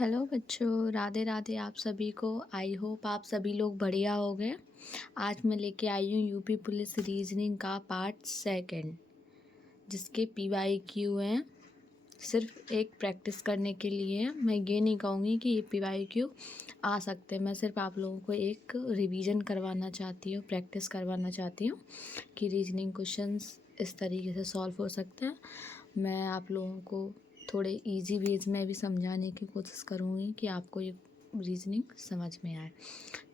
Hello बच्चों, राधे राधे आप सभी को। आई होप आप सभी लोग बढ़िया हो गए। आज मैं लेके आई हूँ यूपी पुलिस रीजनिंग का पार्ट सेकंड, जिसके पीवाईक्यू हैं। सिर्फ एक प्रैक्टिस करने के लिए मैं ये नहीं कहूँगी कि ये पीवाईक्यू आ सकते। मैं सिर्फ आप लोगों को एक रिवीजन करवाना चाहती हूँ, प्रैक्टिस करवाना चाहती हूँ कि रीजनिंग क्वेश्चंस इस तरीके से सॉल्व हो सकते हैं। मैं आप लोगों को थोड़े इजी वेज में भी समझाने की कोशिश करूँगी कि आपको ये रीजनिंग समझ में आए।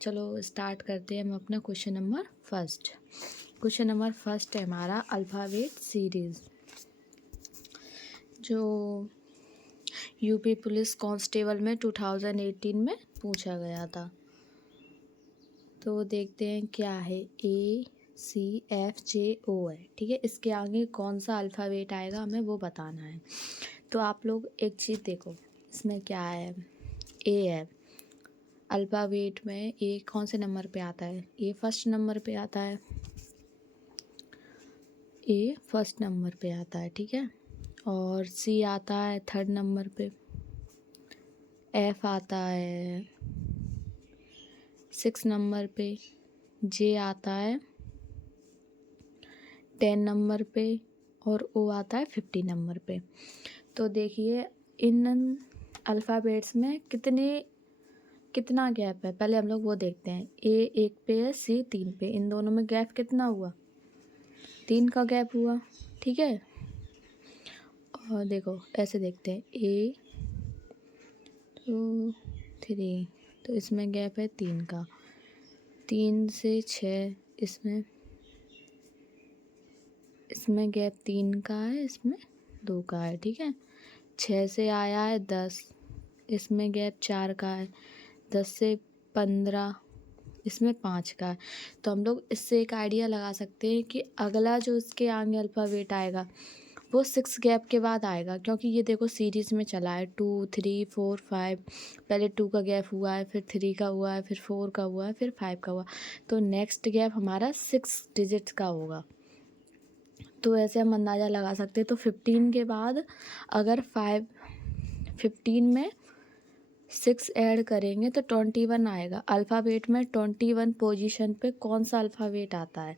चलो स्टार्ट करते हैं हम अपना question number first. Question number first है हमारा अल्फ़ाबेट सीरीज़, जो यूपी पुलिस कांस्टेबल में 2018 में पूछा गया था। तो देखते हैं क्या है। ACFJO है, ठीक है। इसके आगे कौन सा अल्फ़ाबेट आएगा हमें वो बताना है। तो आप लोग एक चीज़ देखो, इसमें क्या है। ए है अल्फ़ाबेट में। ए कौन से नंबर पे आता है? ए फर्स्ट नंबर पे आता है। ए फर्स्ट नंबर पे आता है, ठीक है। और सी आता है थर्ड नंबर पे। एफ आता है 6 नंबर पे। जे आता है 10 नंबर पे। और ओ आता है 50 नंबर पे। तो देखिए इन अल्फ़ाबेट्स में कितना गैप है, पहले हम लोग वो देखते हैं। ए 1 पे है, सी 3 पे, इन दोनों में गैप कितना हुआ? 3 का गैप हुआ, ठीक है। और देखो ऐसे देखते हैं ए 2 3, तो इसमें गैप है 3 का। 3 से 6 इसमें गैप 3 का है, इसमें 2 का है, ठीक है। 6 से आया है 10, इसमें गैप 4 का है। 10 से 15, इसमें 5 का है। तो हम लोग इससे एक आइडिया लगा सकते हैं कि अगला जो इसके आगे अल्फ़ाबेट आएगा वो 6 गैप के बाद आएगा, क्योंकि ये देखो सीरीज़ में चला है 2 3 4 5। पहले 2 का गैप हुआ है, फिर 3 का हुआ है, फिर 4 का हुआ है, फिर 5 का हुआ। तो नेक्स्ट गैप हमारा 6 डिजिट्स का होगा। तो ऐसे हम अंदाज़ा लगा सकते हैं। तो 15 के बाद अगर 15 में 6 ऐड करेंगे तो 21 आएगा। अल्फ़ाबेट में 21 पोजीशन पे कौन सा अल्फ़ाबेट आता है?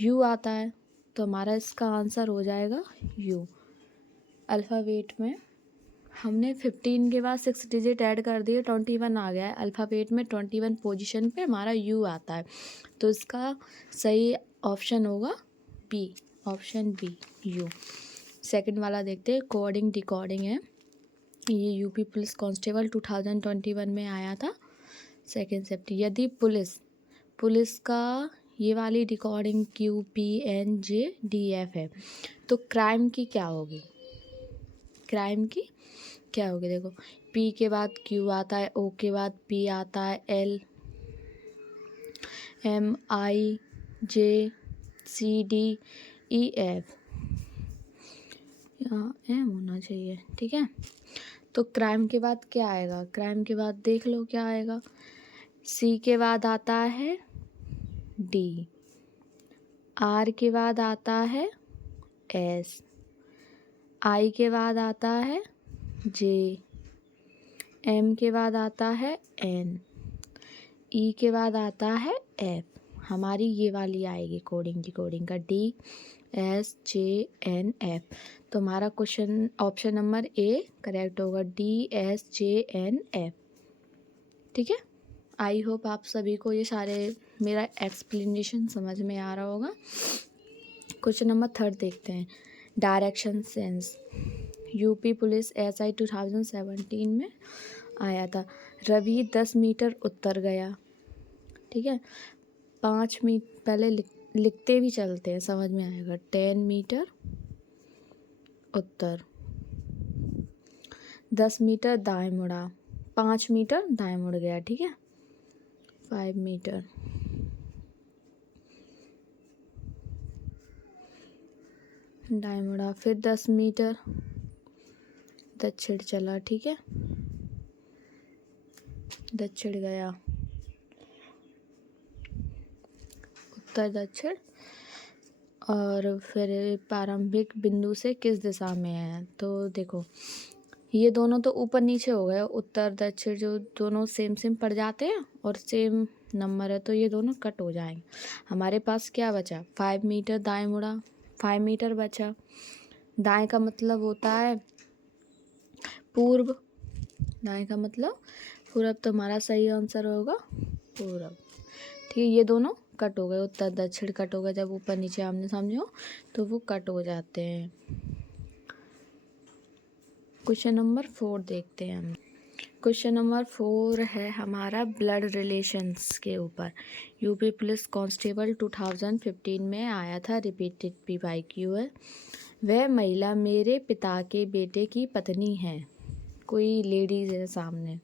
यू आता है। तो हमारा इसका आंसर हो जाएगा यू। अल्फ़ाबेट में हमने 15 के बाद 6 डिजिट ऐड कर दिए, 21 आ गया है। अल्फ़ाबेट में 21 पोजीशन पे हमारा यू आता है। तो इसका सही ऑप्शन होगा बी, ऑप्शन बी यू। सेकंड वाला देखते हैं। कोडिंग डिकोडिंग है, ये यूपी पुलिस कांस्टेबल 2021 में आया था, सेकेंड शिफ्ट। यदि पुलिस का ये वाली रिकॉर्डिंग QPNJDF है तो क्राइम की क्या होगी? क्राइम की क्या होगी? देखो P के बाद Q आता है, O के बाद P आता है, L M I J C D E F, यहाँ M होना चाहिए, ठीक है। तो क्राइम के बाद क्या आएगा? क्राइम के बाद देख लो क्या आएगा। C के बाद आता है D, R के बाद आता है S, I के बाद आता है J, M के बाद आता है N, E के बाद आता है F। हमारी ये वाली आएगी कोडिंग डिकोडिंग का DSJNF। तो हमारा question option number A correct होगा, DSJNF, ठीक है। आई होप आप सभी को ये सारे मेरा एक्सप्लेनेशन समझ में आ रहा होगा। क्वेश्चन नंबर थर्ड देखते हैं। Direction sense UP police SI 2017 में आया था। रवि 10 मीटर उत्तर गया, ठीक है। 5 मीटर पहले लिखते भी चलते हैं, समझ में आएगा। 10 मीटर उत्तर, 10 मीटर दाएं मुड़ा, 5 मीटर दाएं मुड़ गया, ठीक है। 5 मीटर दाएं मुड़ा, फिर 10 मीटर दक्षिण चला, ठीक है। दक्षिण गया, उत्तर दक्षिण, और फिर प्रारंभिक बिंदु से किस दिशा में है? तो देखो ये दोनों तो ऊपर नीचे हो गए, उत्तर दक्षिण जो दोनों सेम सेम पड़ जाते हैं और सेम नंबर है तो ये दोनों कट हो जाएंगे। हमारे पास क्या बचा, 5 मीटर दाएं मुड़ा, 5 मीटर बचा। दाएं का मतलब होता है पूर्व, दाएं का मतलब पूर्व, तो हमारा सही आंसर होगा पूर्व। ठीक है, ये दोनों कट हो गए, उत्तर दक्षिण कट हो गए, जब ऊपर नीचे आमने सामने हो तो वो कट हो जाते हैं। क्वेश्चन नंबर 4 देखते हैं हम। क्वेश्चन नंबर 4 है हमारा ब्लड रिलेशंस के ऊपर। यूपी पुलिस कांस्टेबल 2015 में आया था, रिपीटेड PYQ है। वह महिला मेरे पिता के बेटे की पत्नी है। कोई लेडीज़ है सामने,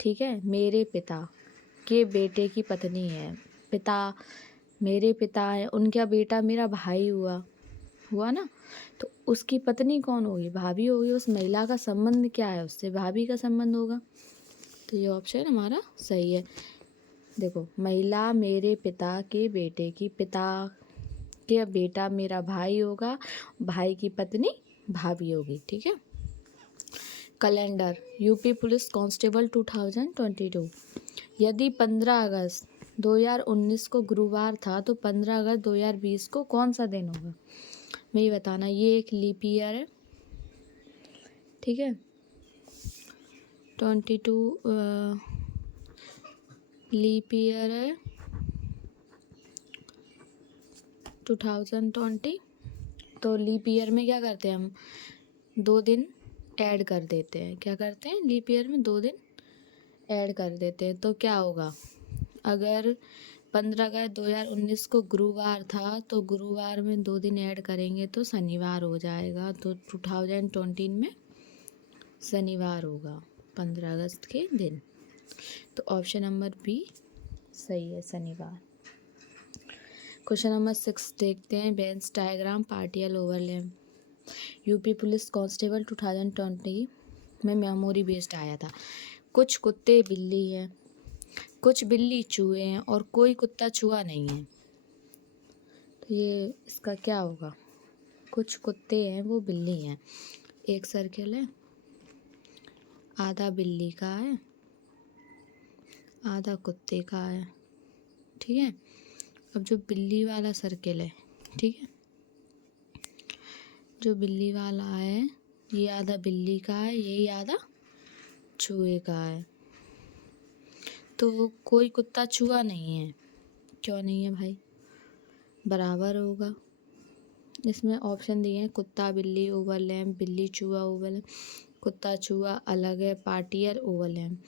ठीक है, मेरे पिता के बेटे की पत्नी है। पिता मेरे पिता है, उनका बेटा मेरा भाई हुआ ना, तो उसकी पत्नी कौन होगी, भाभी होगी। उस महिला का संबंध क्या है, उससे भाभी का संबंध होगा, तो ये ऑप्शन हमारा सही है। देखो, महिला मेरे पिता के बेटे की, पिता के बेटा मेरा भाई होगा, भाई की पत्नी भाभी होगी, ठीक है। Calendar UP police constable 2022। यदि 15 अगस्त 2019 को गुरुवार था तो 15 अगस्त 2020 को कौन सा दिन होगा, मैं ये बताना। ये एक लीप ईयर है, ठीक है। 22 लीप ईयर है 2020। तो लीप ईयर में क्या करते हैं हम, 2 दिन ऐड कर देते हैं। क्या करते हैं, लीप ईयर में 2 दिन ऐड कर देते हैं। तो क्या होगा, अगर 15 अगस्त 2019 को गुरुवार था तो गुरुवार में 2 दिन ऐड करेंगे तो शनिवार हो जाएगा। तो 2020 में शनिवार होगा 15 अगस्त के दिन। तो ऑप्शन नंबर बी सही है, शनिवार। क्वेश्चन नंबर 6 देखते हैं, Venn's diagram partial overlap. UP police constable 2020 में मेमोरी बेस्ड आया था। कुछ कुत्ते बिल्ली हैं, कुछ बिल्ली चूहे हैं और कोई कुत्ता चूहा नहीं है। तो ये इसका क्या होगा, कुछ कुत्ते हैं वो बिल्ली हैं, एक सर्किल है, आधा बिल्ली का है, आधा कुत्ते का है, ठीक है। अब जो बिल्ली वाला सर्किल है, ठीक है, जो बिल्ली वाला है ये आधा बिल्ली का है, यही आधा चूहे का है। तो कोई कुत्ता चूहा नहीं है, क्यों नहीं है भाई, बराबर होगा। इसमें ऑप्शन दिए हैं, कुत्ता बिल्ली ओवरलैप, बिल्ली चूहा ओवरलैप, कुत्ता चूहा अलग है, पार्टियल ओवरलैप।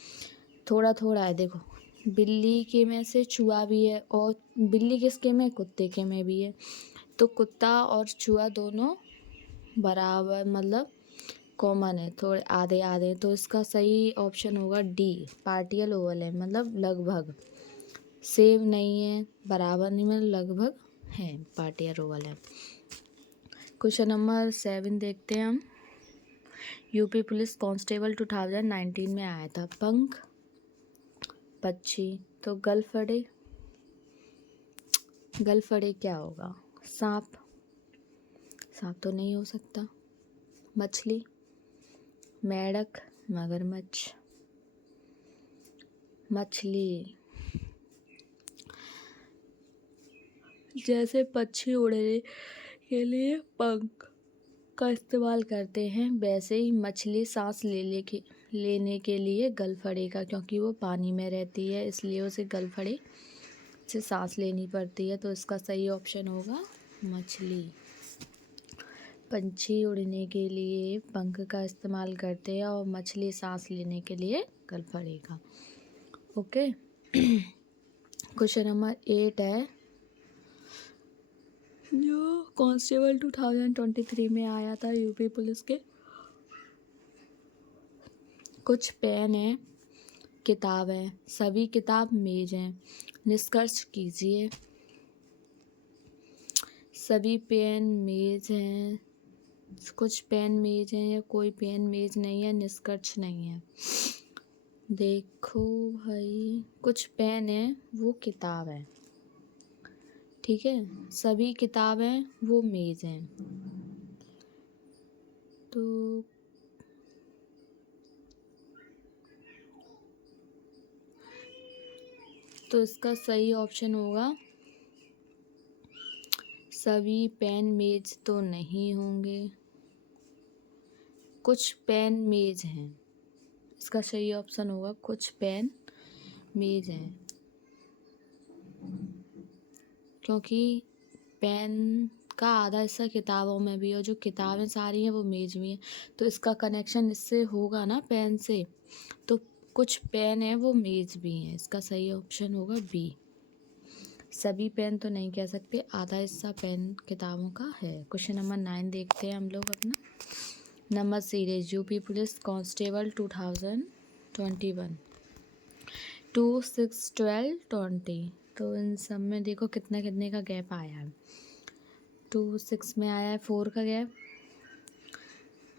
थोड़ा थोड़ा है, देखो बिल्ली के में से चूहा भी है और बिल्ली किसके में, कुत्ते के में भी है। तो कुत्ता और चूहा दोनों बराबर मतलब कॉमन है, थोड़े आधे आधे। तो इसका सही ऑप्शन होगा डी, पार्टियल ओवरलैप, मतलब लगभग सेम नहीं है, बराबर नहीं, मतलब लगभग है पार्टियल ओवरलैप। क्वेश्चन नंबर 7 देखते हैं हम। यूपी पुलिस कांस्टेबल 2019 में आया था। पंख पक्षी, तो गलफड़े, गलफड़े क्या होगा, सांप, सांप तो नहीं हो सकता। मछली, मेंढक, मगरमच्छ, मछली। जैसे पक्षी उड़ने के लिए पंख का इस्तेमाल करते हैं, वैसे ही मछली सांस लेने के लिए गलफड़े का, क्योंकि वो पानी में रहती है इसलिए उसे गलफड़े से सांस लेनी पड़ती है। तो इसका सही ऑप्शन होगा मछली। पंछी उड़ने के लिए पंख का इस्तेमाल करते हैं और मछली सांस लेने के लिए गलफड़े का। ओके। क्वेश्चन नंबर 8 है, जो कांस्टेबल 2023 में आया था यूपी पुलिस के। कुछ पेन है, किताब है, सभी किताब मेज हैं, निष्कर्ष कीजिए। सभी पेन मेज हैं, कुछ पेन मेज हैं या कोई पेन मेज नहीं है, निष्कर्ष नहीं है। देखो भाई, कुछ पेन है वो किताब है, ठीक है, सभी किताब हैं वो मेज हैं। तो तो इसका सही ऑप्शन होगा सभी पेन मेज तो नहीं होंगे, कुछ पेन मेज हैं। इसका सही ऑप्शन होगा कुछ पेन मेज हैं, क्योंकि पेन का आधा हिस्सा किताबों में भी है और जो किताबें सारी हैं वो मेज में है, तो इसका कनेक्शन इससे होगा ना पेन से, तो कुछ पेन है वो मेज भी हैं। इसका सही ऑप्शन होगा बी। सभी पेन तो नहीं कह सकते, आधा हिस्सा पेन किताबों का है। क्वेश्चन नंबर 9 देखते हैं हम लोग अपना। Number series UP police constable 2021 2 6 12 20। तो इन सब में देखो कितना कितने का गैप आया है। 2 6 में आया है 4 का गैप,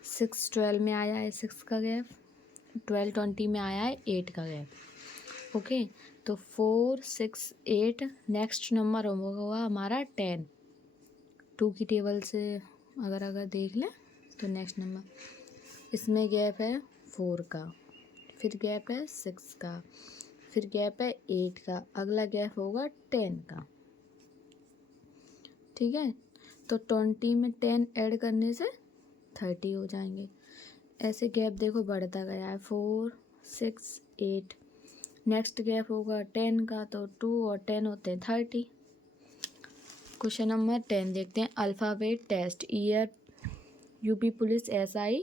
6 12 में आया है 6 का गैप, 12 20 में आया है 8 का गैप। ओके, तो 4 6 8, नेक्स्ट नंबर होगा हमारा 10। 2 की टेबल से अगर देख लें तो नेक्स्ट नंबर इसमें गैप है 4 का, फिर गैप है 6 का, फिर गैप है 8 का, अगला गैप होगा 10 का। ठीक है, तो 20 में 10 ऐड करने से 30 हो जाएंगे। ऐसे गैप देखो बढ़ता गया है 4 6 8, नेक्स्ट गैप होगा 10 का, तो 2 और 10 होते हैं 30। क्वेश्चन नंबर 10 देखते हैं। Alphabet test year UP police SI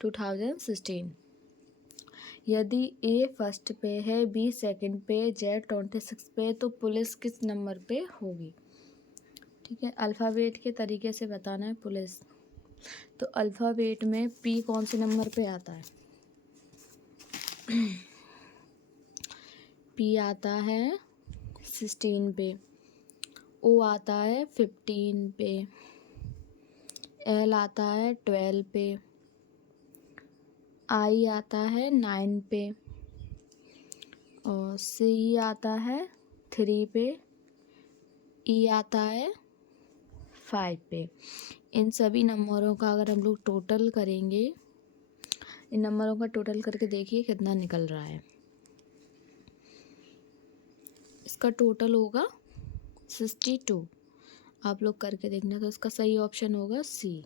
2016। यदि ए फर्स्ट पे है, बी सेकंड पे, जेड 26 पे, तो पुलिस किस नंबर पे होगी। ठीक है, अल्फ़ाबेट के तरीके से बताना है पुलिस। तो अल्फ़ाबेट में पी कौन से नंबर पे आता है। पी आता है 16 पे, ओ आता है 15 पे, एल आता है 12 पे, आई आता है 9 पे, और सी आता है 3 पे, ई आता है 5 पे। इन सभी नंबरों का अगर हम लोग टोटल करेंगे, इन नंबरों का टोटल करके देखिए कितना निकल रहा है। इसका टोटल होगा 62। आप लोग करके देखना, तो इसका सही ऑप्शन होगा सी।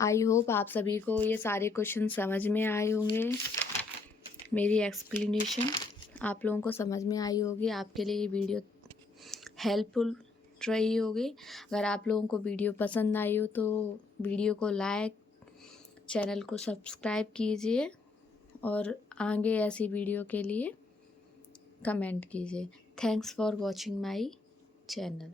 आई होप आप सभी को ये सारे क्वेश्चन समझ में आए होंगे। मेरी एक्सप्लेनेशन आप लोगों को समझ में आई होगी, आपके लिए ये वीडियो हेल्पफुल रही होगी। अगर आप लोगों को वीडियो पसंद आई हो तो वीडियो को लाइक, चैनल को सब्सक्राइब कीजिए और आगे ऐसी वीडियो के लिए कमेंट कीजिए। Thanks for watching my channel.